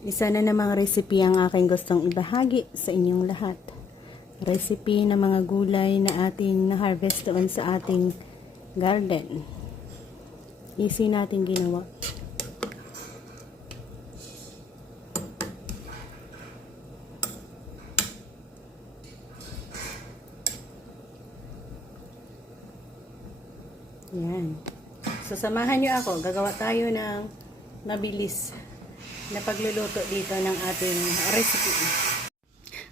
Isa na namang recipe ang aking gustong ibahagi sa inyong lahat. Recipe ng mga gulay na ating na-harvest doon sa ating garden. Easy natin ginawa. Yan. So, samahan nyo ako. Gagawa tayo ng mabilis na pagluluto dito ng ating recipe.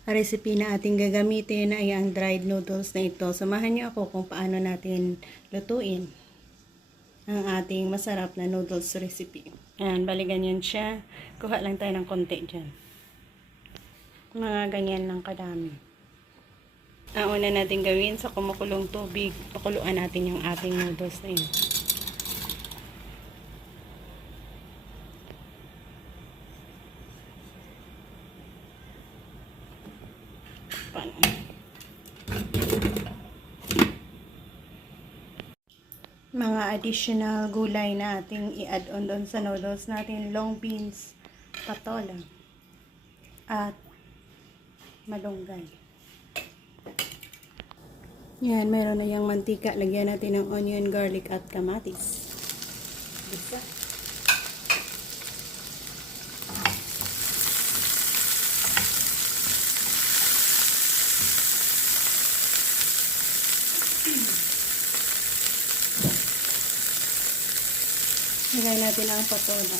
Recipe na ating gagamitin ay ang dried noodles na ito. Samahan nyo ako kung paano natin lutuin ang ating masarap na noodles recipe. Ayan, balikan yan siya. Kuha lang tayo ng konti dyan. Mga ganyan lang kadami. Ang una natin gawin sa kumukulong tubig, pakuluan natin yung ating noodles na yun. Mga additional gulay na ating i-add on doon sa noodles natin, long beans, patola, at malunggay. Yan, meron na yung mantika. Lagyan natin ng onion, garlic, at kamatis. Bisa. Lagay natin ang patola.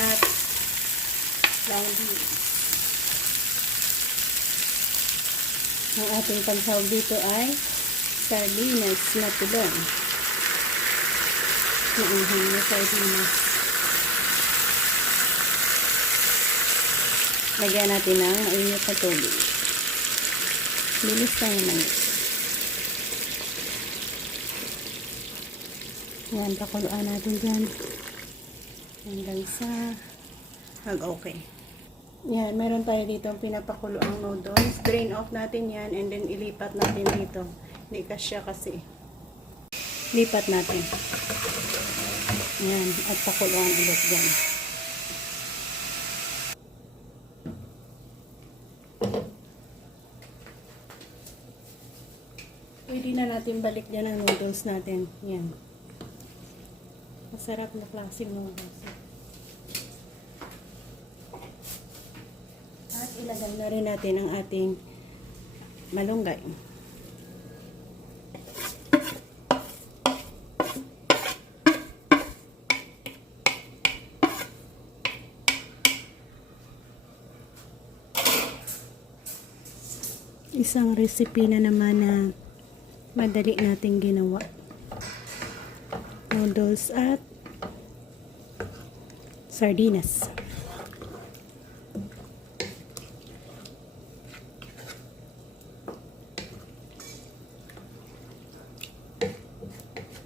At long beans. Ang ating pagsahog dito ay sardinas na tulong. Naanghang na sardinas. Lagyan natin ng mainit na tubig. Bilis lang naman. Yan, pakuluan natin dyan. Hanggang sa okay. Yan, meron tayo dito pinapakulo ang noodles. Drain off natin yan and then ilipat natin dito. Hindi kasya kasi. Lipat natin. Yan, at pakuluan ulit dyan. Pwede na natin balik dyan ang noodles natin. Yan. Masarap na klaseng noodles. At ilagay na rin natin ang ating malunggay. Isang recipe na naman na madali nating ginawa. Noodles at sardinas.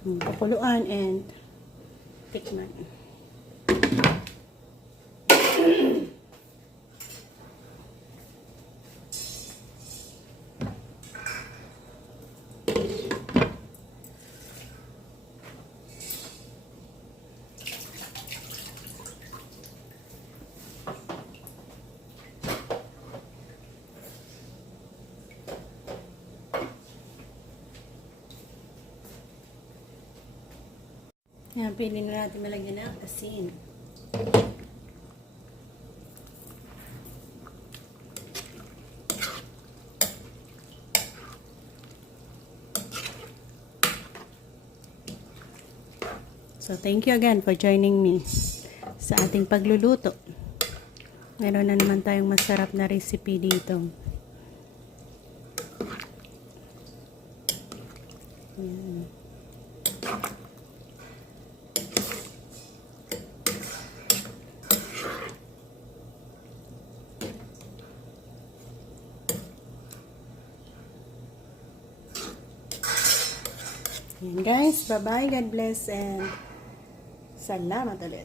Pakuluan and tikman. Yan, pwede na natin malagyan ng asin. So, thank you again for joining me sa ating pagluluto. Meron na naman tayong masarap na recipe dito. Yan. Yan guys, bye-bye, God bless, and salamat ulit.